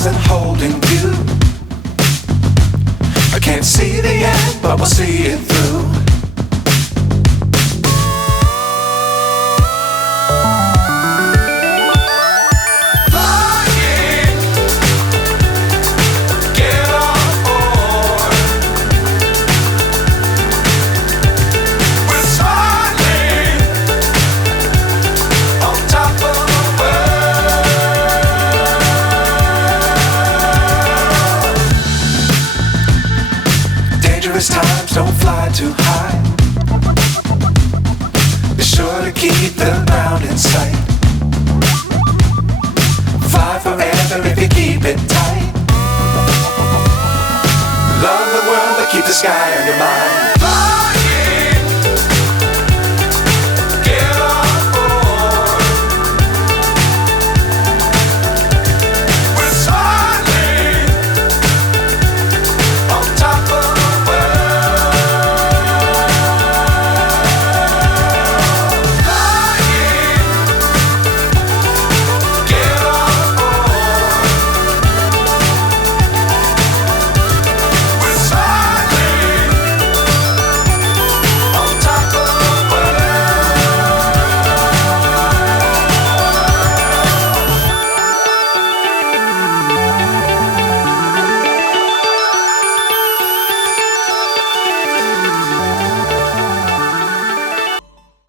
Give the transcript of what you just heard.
stars and holding you. I can't see the end, but we'll see it through. Times don't fly too high. Be sure to keep the ground in sight. Fly forever if you keep it tight. Love the world but keep the sky on your mind.